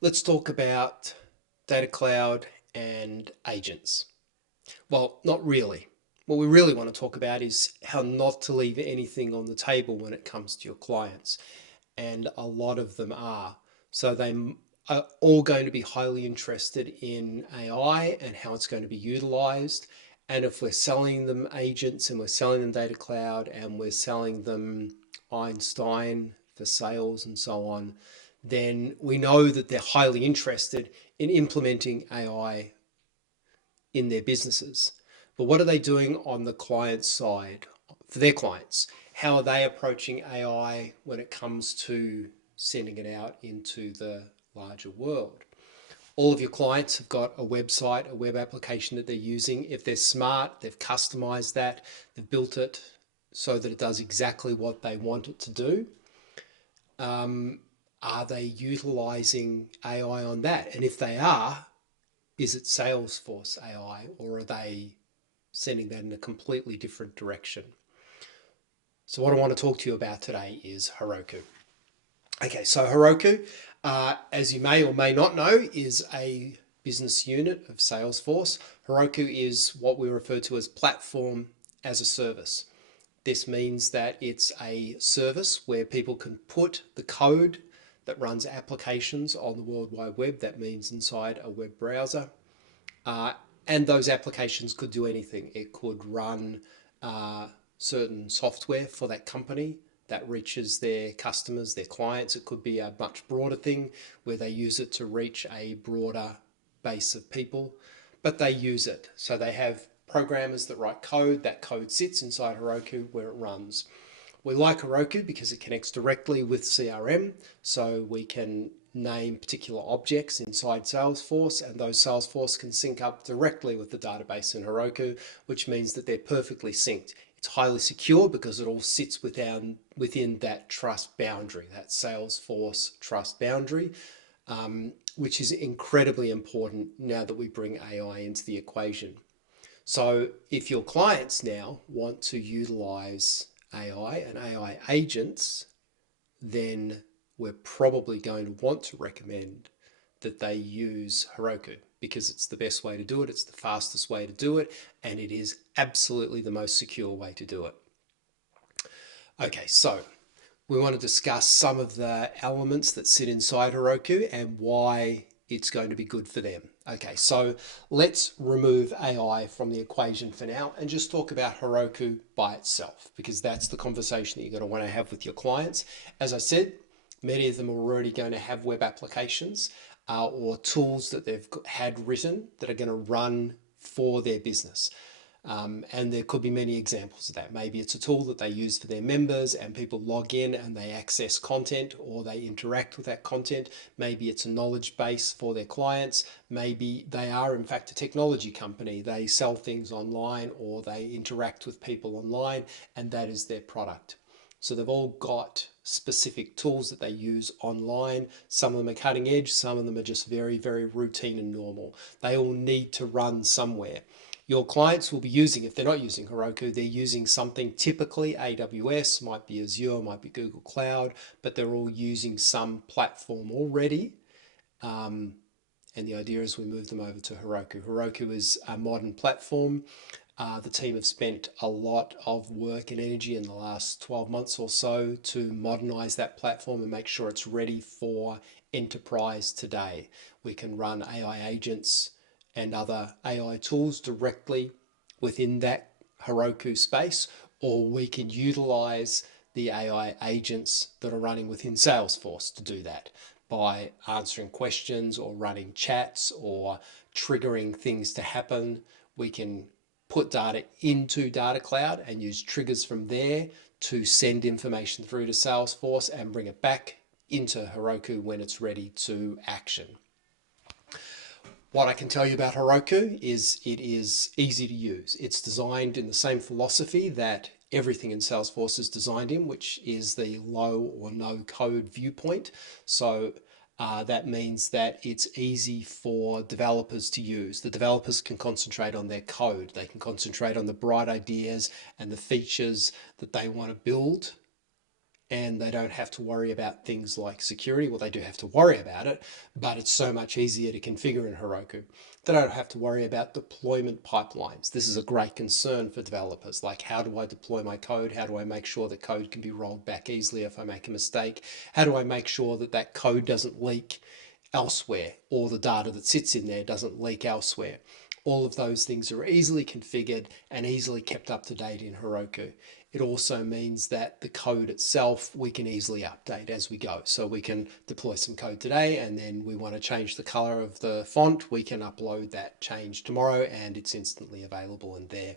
Let's talk about data cloud and agents. Well, not really. What we really want to talk about is how not to leave anything on the table when it comes to your clients. And a lot of them are. So they are all going to be highly interested in AI and how it's going to be utilized. And if we're selling them agents and we're selling them data cloud and we're selling them Einstein for sales and so on, then we know that they're highly interested in implementing AI in their businesses. But what are they doing on the client side for their clients? How are they approaching AI when it comes to sending it out into the larger world? All of your clients have got a website, a web application that they're using. If they're smart, they've customized that, they've built it so that it does exactly what they want it to do. Are they utilizing AI on that? And if they are, is it Salesforce AI or are they sending that in a completely different direction? So what I want to talk to you about today is Heroku. Okay, so Heroku, as you may or may not know, is a business unit of Salesforce. Heroku is what we refer to as platform as a service. This means that it's a service where people can put the code that runs applications on the World Wide Web. That means inside a web browser. And those applications could do anything. It could run certain software for that company that reaches their customers, their clients. It could be a much broader thing where they use it to reach a broader base of people, but they use it. So they have programmers that write code. That code sits inside Heroku where it runs. We like Heroku because it connects directly with CRM, so we can name particular objects inside Salesforce, and those Salesforce can sync up directly with the database in Heroku, which means that they're perfectly synced. It's highly secure because it all sits within that trust boundary, that Salesforce trust boundary, which is incredibly important now that we bring AI into the equation. So if your clients now want to utilize AI and AI agents, then we're probably going to want to recommend that they use Heroku because it's the best way to do it, it's the fastest way to do it, and it is absolutely the most secure way to do it. Okay, so we want to discuss some of the elements that sit inside Heroku and why it's going to be good for them. Okay, so let's remove AI from the equation for now and just talk about Heroku by itself, because that's the conversation that you're going to want to have with your clients. As I said, many of them are already going to have web applications or tools that they've had written that are going to run for their business. And there could be many examples of that. Maybe it's a tool that they use for their members and people log in and they access content or they interact with that content. Maybe it's a knowledge base for their clients. Maybe they are in fact a technology company. They sell things online or they interact with people online and that is their product. So they've all got specific tools that they use online. Some of them are cutting edge, some of them are just very, very routine and normal. They all need to run somewhere. Your clients will be using, if they're not using Heroku, they're using something typically AWS, might be Azure, might be Google Cloud, but they're all using some platform already. And the idea is we move them over to Heroku. Heroku is a modern platform. The team have spent a lot of work and energy in the last 12 months or so to modernize that platform and make sure it's ready for enterprise today. We can run AI agents and other AI tools directly within that Heroku space, or we can utilize the AI agents that are running within Salesforce to do that by answering questions or running chats or triggering things to happen. We can put data into Data Cloud and use triggers from there to send information through to Salesforce and bring it back into Heroku when it's ready to action. What I can tell you about Heroku is it is easy to use. It's designed in the same philosophy that everything in Salesforce is designed in, which is the low or no code viewpoint. So that means that it's easy for developers to use. The developers can concentrate on their code. They can concentrate on the bright ideas and the features that they want to build and they don't have to worry about things like security. Well, they do have to worry about it, but it's so much easier to configure in Heroku. They don't have to worry about deployment pipelines. This is a great concern for developers. Like, how do I deploy my code? How do I make sure that code can be rolled back easily if I make a mistake? How do I make sure that that code doesn't leak elsewhere, or the data that sits in there doesn't leak elsewhere? All of those things are easily configured and easily kept up to date in Heroku. It also means that the code itself we can easily update as we go. So we can deploy some code today, and then we want to change the color of the font. We can upload that change tomorrow and it's instantly available in there.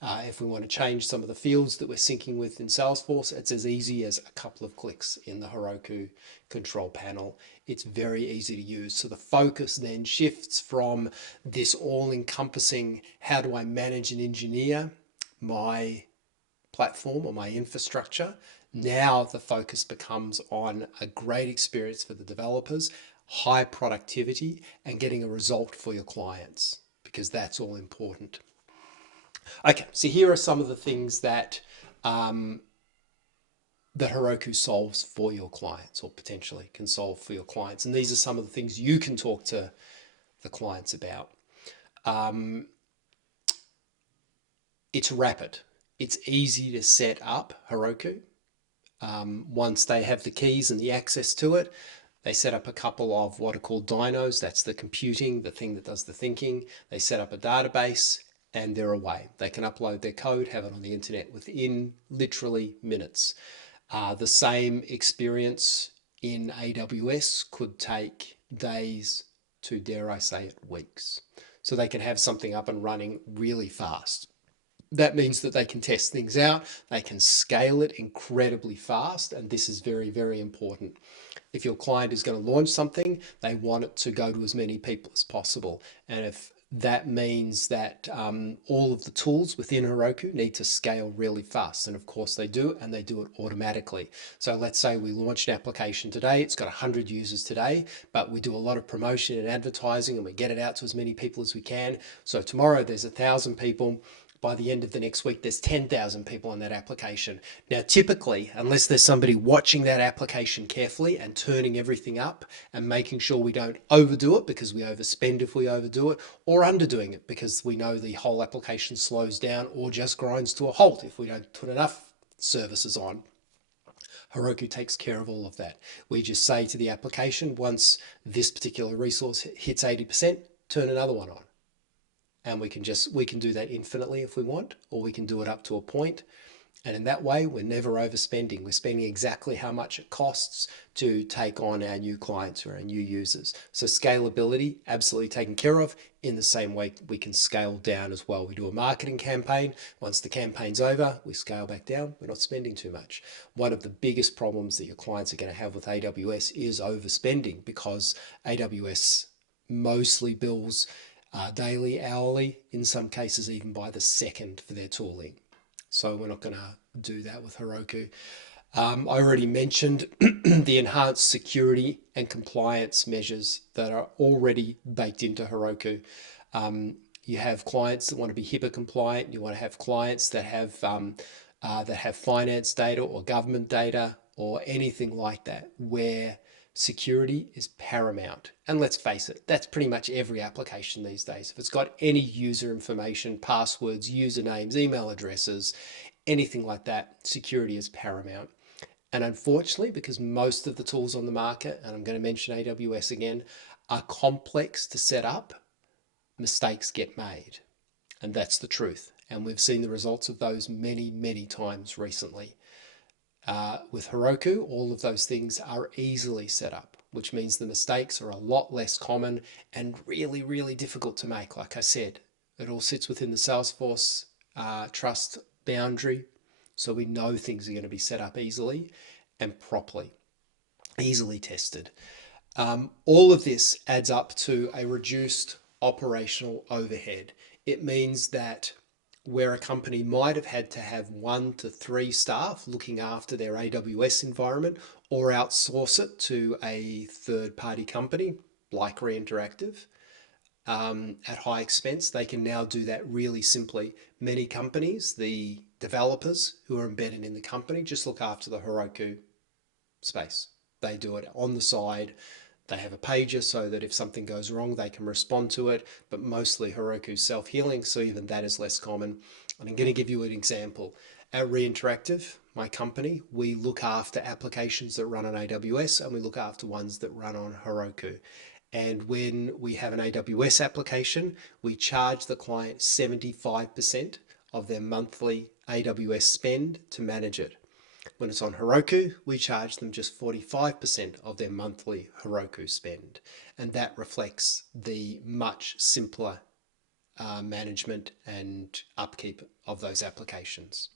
If we want to change some of the fields that we're syncing with in Salesforce, it's as easy as a couple of clicks in the Heroku control panel. It's very easy to use. So the focus then shifts from this all-encompassing, how do I manage and engineer my platform or my infrastructure? Now the focus becomes on a great experience for the developers, high productivity, and getting a result for your clients, because that's all important. Okay, so here are some of the things that that Heroku solves for your clients, or potentially can solve for your clients. And these are some of the things you can talk to the clients about. It's rapid. It's easy to set up Heroku. Once they have the keys and the access to it, they set up a couple of what are called dynos. That's the computing, the thing that does the thinking. They set up a database and they're away. They can upload their code, have it on the internet within literally minutes. The same experience in AWS could take days to, dare I say it, weeks. So they can have something up and running really fast. That means that they can test things out, they can scale it incredibly fast, and this is very, very important. If your client is going to launch something, they want it to go to as many people as possible. And if that means that all of the tools within Heroku need to scale really fast, and of course they do, and they do it automatically. So let's say we launch an application today, it's got 100 users today, but we do a lot of promotion and advertising and we get it out to as many people as we can. So tomorrow there's 1,000 people. By the end of the next week, there's 10,000 people on that application. Now, typically, unless there's somebody watching that application carefully and turning everything up and making sure we don't overdo it, because we overspend if we overdo it, or underdoing it because we know the whole application slows down or just grinds to a halt if we don't put enough services on, Heroku takes care of all of that. We just say to the application, once this particular resource hits 80%, turn another one on. And we can do that infinitely if we want, or we can do it up to a point. And in that way, we're never overspending. We're spending exactly how much it costs to take on our new clients or our new users. So scalability, absolutely taken care of. In the same way, we can scale down as well. We do a marketing campaign. Once the campaign's over, we scale back down. We're not spending too much. One of the biggest problems that your clients are going to have with AWS is overspending, because AWS mostly bills daily, hourly, in some cases even by the second for their tooling. So we're not going to do that with Heroku. I already mentioned the enhanced security and compliance measures that are already baked into Heroku. You have clients that want to be HIPAA compliant. You want to have clients that have finance data or government data or anything like that, where security is paramount. And let's face it, that's pretty much every application these days. If it's got any user information, passwords, usernames, email addresses, anything like that, security is paramount. And unfortunately, because most of the tools on the market, and I'm going to mention AWS again, are complex to set up, mistakes get made. And that's the truth. And we've seen the results of those many, many times recently. With Heroku, all of those things are easily set up, which means the mistakes are a lot less common and really, really difficult to make. Like I said, it all sits within the Salesforce trust boundary, so we know things are going to be set up easily and properly, easily tested. All of this adds up to a reduced operational overhead. It means that where a company might have had to have 1 to 3 staff looking after their AWS environment, or outsource it to a third-party company like Reinteractive, at high expense, they can now do that really simply. Many companies, the developers who are embedded in the company, just look after the Heroku space. They do it on the side. They have a pager so that if something goes wrong, they can respond to it, but mostly Heroku's self-healing, so even that is less common. And I'm going to give you an example. At Reinteractive, my company, we look after applications that run on AWS and we look after ones that run on Heroku. And when we have an AWS application, we charge the client 75% of their monthly AWS spend to manage it. When it's on Heroku, we charge them just 45% of their monthly Heroku spend. And that reflects the much simpler management and upkeep of those applications.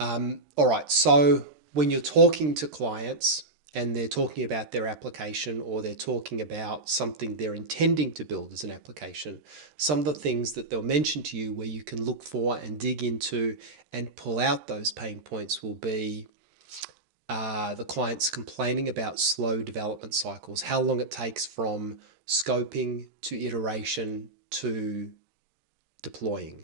All right, so when you're talking to clients and they're talking about their application or they're talking about something they're intending to build as an application, some of the things that they'll mention to you where you can look for and dig into and pull out those pain points will be the clients complaining about slow development cycles, how long it takes from scoping to iteration to deploying.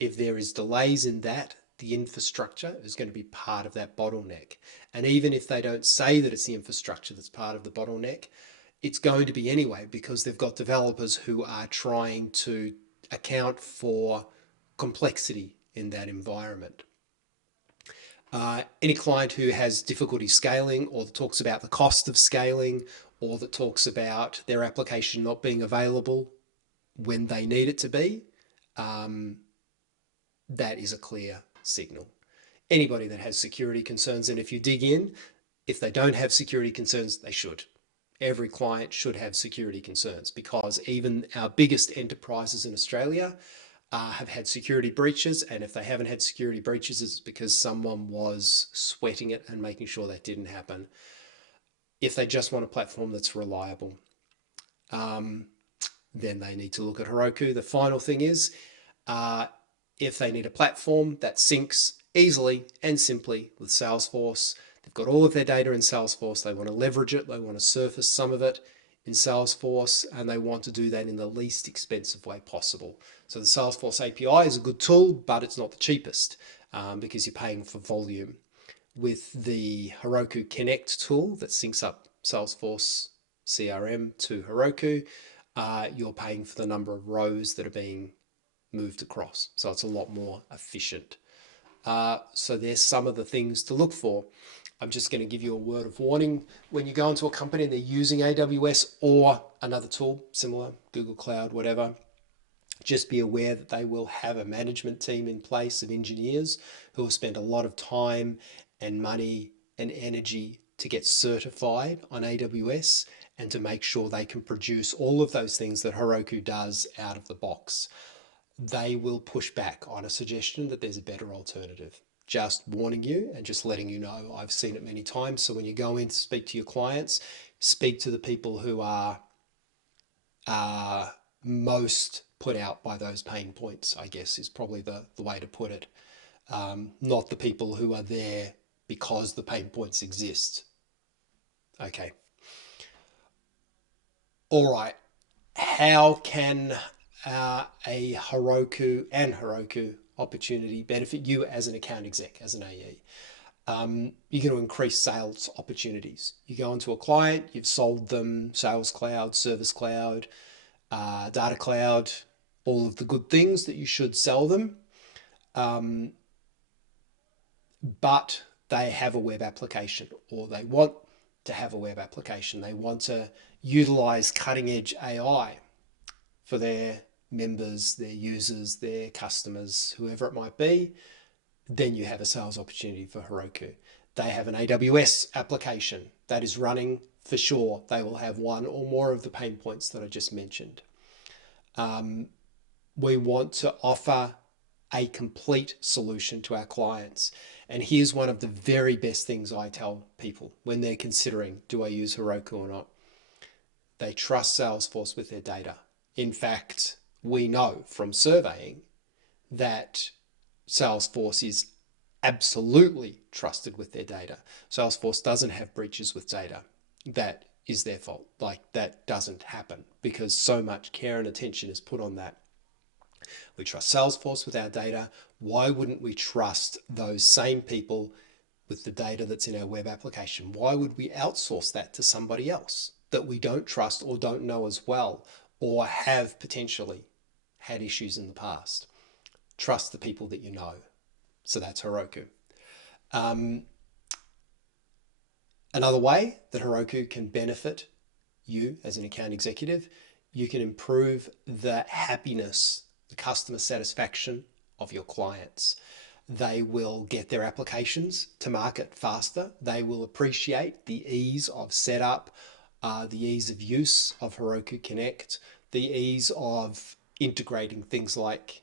If there is delays in that, the infrastructure is going to be part of that bottleneck. And even if they don't say that it's the infrastructure that's part of the bottleneck, it's going to be anyway, because they've got developers who are trying to account for complexity in that environment. Any client who has difficulty scaling or that talks about the cost of scaling or that talks about their application not being available when they need it to be, that is a clear signal. Anybody that has security concerns, and if you dig in, if they don't have security concerns, they should. Every client should have security concerns, because even our biggest enterprises in Australia have had security breaches, and if they haven't had security breaches, it's because someone was sweating it and making sure that didn't happen. If they just want a platform that's reliable, then they need to look at Heroku. The final thing is, if they need a platform that syncs easily and simply with Salesforce, they've got all of their data in Salesforce, they want to leverage it, they want to surface some of it in Salesforce, and they want to do that in the least expensive way possible. So the Salesforce API is a good tool, but it's not the cheapest because you're paying for volume. With the Heroku Connect tool that syncs up Salesforce CRM to Heroku, you're paying for the number of rows that are being moved across. So it's a lot more efficient. So there's some of the things to look for. I'm just going to give you a word of warning. When you go into a company and they're using AWS or another tool, similar, Google Cloud, whatever, just be aware that they will have a management team in place of engineers who will spend a lot of time and money and energy to get certified on AWS and to make sure they can produce all of those things that Heroku does out of the box. They will push back on a suggestion that there's a better alternative. Just warning you and just letting you know. I've seen it many times. So when you go in to speak to your clients, speak to the people who are most put out by those pain points, I guess, is probably the way to put it. Not the people who are there because the pain points exist. Okay. All right. How can a Heroku opportunity benefit you as an account exec, as an AE? You're going to increase sales opportunities. You go into a client, you've sold them Sales Cloud, Service Cloud, Data Cloud, all of the good things that you should sell them. But they have a web application, or they want to have a web application. They want to utilize cutting edge AI for their members, their users, their customers, whoever it might be. Then you have a sales opportunity for Heroku. They have an AWS application that is running for sure. They will have one or more of the pain points that I just mentioned. We want to offer a complete solution to our clients. And here's one of the very best things I tell people when they're considering, do I use Heroku or not? They trust Salesforce with their data. In fact, we know from surveying that Salesforce is absolutely trusted with their data. Salesforce doesn't have breaches with data that is their fault. Like, that doesn't happen because so much care and attention is put on that. We trust Salesforce with our data. Why wouldn't we trust those same people with the data that's in our web application? Why would we outsource that to somebody else that we don't trust or don't know as well, or have potentially had issues in the past? Trust the people that you know. So that's Heroku. Another way that Heroku can benefit you as an account executive, you can improve the happiness, the customer satisfaction of your clients. They will get their applications to market faster. They will appreciate the ease of setup, the ease of use of Heroku Connect, the ease of integrating things like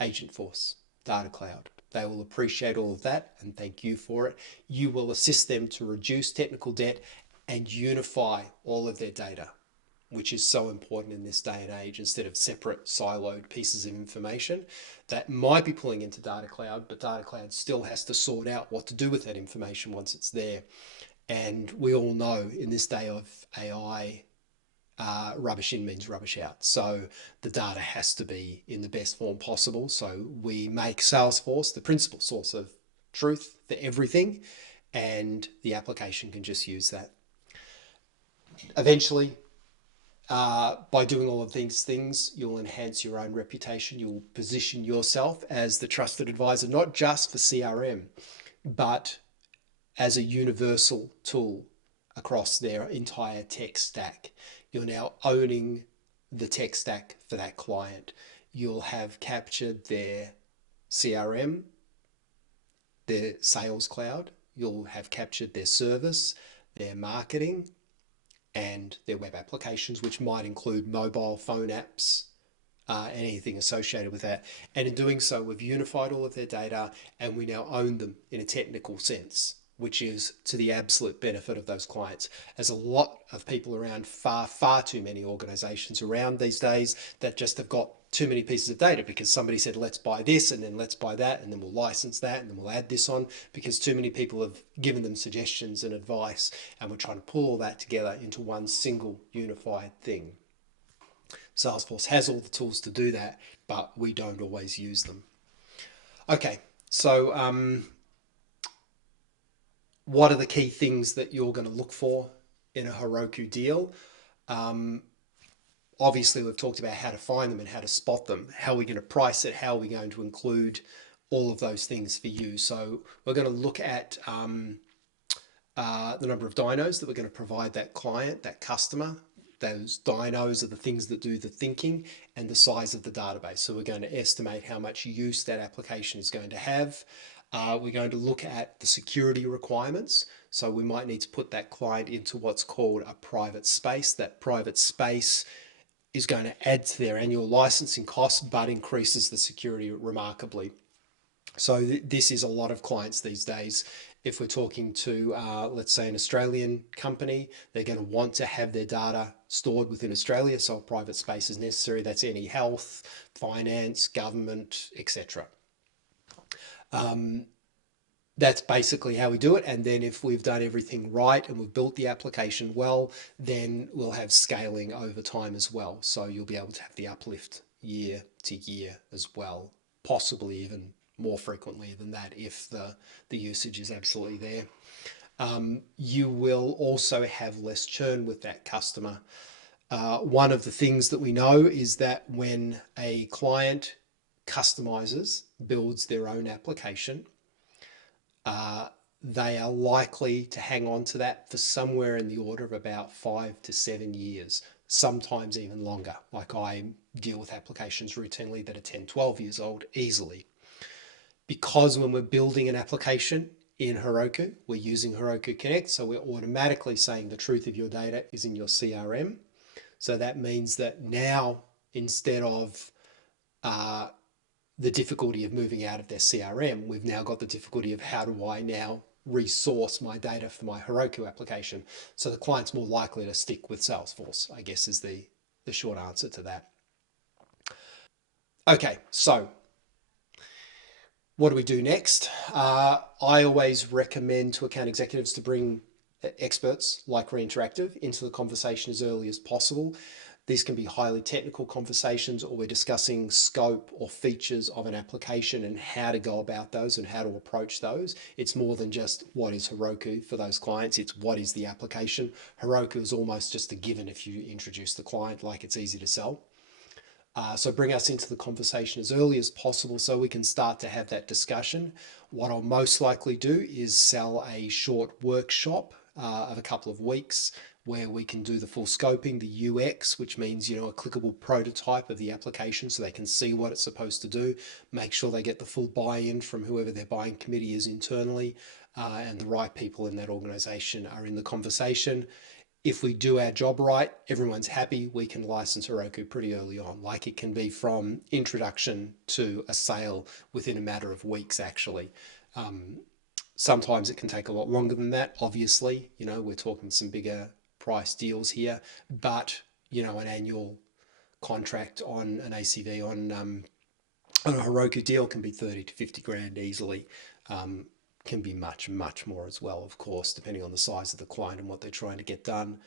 Agentforce, Data Cloud. They will appreciate all of that and thank you for it. You will assist them to reduce technical debt and unify all of their data, which is so important in this day and age, instead of separate siloed pieces of information that might be pulling into Data Cloud, but Data Cloud still has to sort out what to do with that information once it's there. And we all know in this day of AI, rubbish in means rubbish out. So the data has to be in the best form possible. So we make Salesforce the principal source of truth for everything, and the application can just use that. Eventually, by doing all of these things, you'll enhance your own reputation. You'll position yourself as the trusted advisor, not just for CRM, but as a universal tool across their entire tech stack. You're now owning the tech stack for that client. You'll have captured their CRM, their sales cloud. You'll have captured their service, their marketing, and their web applications, which might include mobile phone apps, anything associated with that. And in doing so, we've unified all of their data and we now own them in a technical sense, which is to the absolute benefit of those clients. There's a lot of people around, far too many organizations around these days that just have got too many pieces of data because somebody said, let's buy this and then let's buy that and then we'll license that and then we'll add this on, because too many people have given them suggestions and advice, and we're trying to pull all that together into one single unified thing. Salesforce has all the tools to do that, but we don't always use them. Okay, so what are the key things that you're going to look for in a Heroku deal? Obviously, we've talked about how to find them and how to spot them. How are we going to price it? How are we going to include all of those things for you? So we're going to look at the number of dynos that we're going to provide that client, that customer. Those dynos are the things that do the thinking, and the size of the database. So we're going to estimate how much use that application is going to have. We're going to look at the security requirements. So we might need to put that client into what's called a private space. That private space is going to add to their annual licensing costs, but increases the security remarkably. So this is a lot of clients these days. If we're talking to, let's say, an Australian company, they're going to want to have their data stored within Australia, so a private space is necessary. That's any health, finance, government, etc. That's basically how we do it. And then if we've done everything right and we've built the application well, then we'll have scaling over time as well. So you'll be able to have the uplift year to year as well, possibly even more frequently than that if the usage is absolutely there. You will also have less churn with that customer. One of the things that we know is that when a client customizes, builds their own application, they are likely to hang on to that for somewhere in the order of about 5 to 7 years, sometimes even longer. Like, I deal with applications routinely that are 10, 12 years old easily. Because when we're building an application in Heroku, we're using Heroku Connect, so we're automatically saying the truth of your data is in your CRM. So that means that now, instead of the difficulty of moving out of their CRM, we've now got the difficulty of how do I now resource my data for my Heroku application. So the client's more likely to stick with Salesforce, I guess, is the short answer to that. Okay, so what do we do next? I always recommend to account executives to bring experts like Reinteractive into the conversation as early as possible. These can be highly technical conversations, or we're discussing scope or features of an application and how to go about those and how to approach those. It's more than just what is Heroku for those clients, it's what is the application. Heroku is almost just a given if you introduce the client, like it's easy to sell. So bring us into the conversation as early as possible so we can start to have that discussion. What I'll most likely do is sell a short workshop of a couple of weeks where we can do the full scoping, the UX, which means, a clickable prototype of the application so they can see what it's supposed to do, make sure they get the full buy-in from whoever their buying committee is internally, and the right people in that organization are in the conversation. If we do our job right, everyone's happy, we can license Heroku pretty early on. Like, it can be from introduction to a sale within a matter of weeks, actually. Sometimes it can take a lot longer than that, obviously. We're talking some bigger price deals here, but, an annual contract on an ACV on a Heroku deal can be 30 to 50 grand easily. Can be much, much more as well, of course, depending on the size of the client and what they're trying to get done.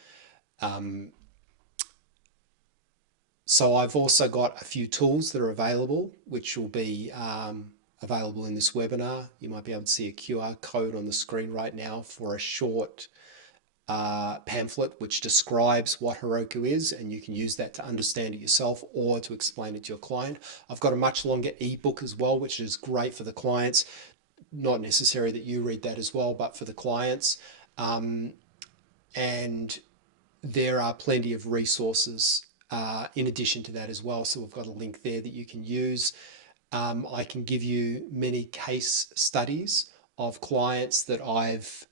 So I've also got a few tools that are available, which will be available in this webinar. You might be able to see a QR code on the screen right now for a short pamphlet which describes what Heroku is, and you can use that to understand it yourself or to explain it to your client. I've got a much longer ebook as well, which is great for the clients. Not necessary that you read that as well, but for the clients. And there are plenty of resources in addition to that as well. So we've got a link there that you can use. I can give you many case studies of clients that I've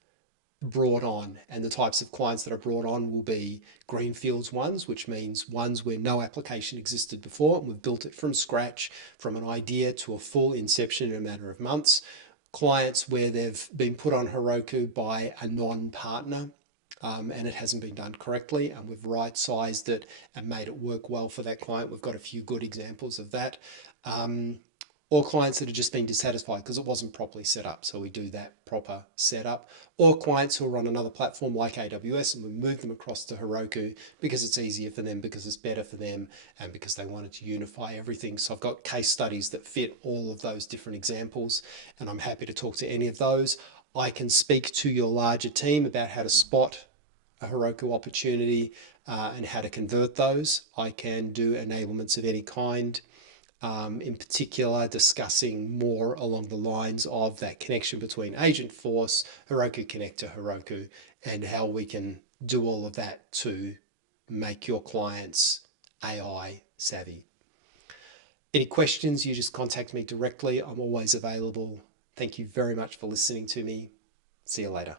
brought on, and the types of clients that are brought on will be greenfields ones, which means ones where no application existed before and we've built it from scratch, from an idea to a full inception in a matter of months. Clients where they've been put on Heroku by a non-partner and it hasn't been done correctly, and we've right-sized it and made it work well for that client. We've got a few good examples of that. Or clients that have just been dissatisfied because it wasn't properly set up, so we do that proper setup. Or clients who are on another platform like AWS and we move them across to Heroku because it's easier for them, because it's better for them, and because they wanted to unify everything. So I've got case studies that fit all of those different examples, and I'm happy to talk to any of those. I can speak to your larger team about how to spot a Heroku opportunity and how to convert those. I can do enablements of any kind. In particular, discussing more along the lines of that connection between Agentforce, Heroku Connect to Heroku, and how we can do all of that to make your clients AI savvy. Any questions, you just contact me directly. I'm always available. Thank you very much for listening to me. See you later.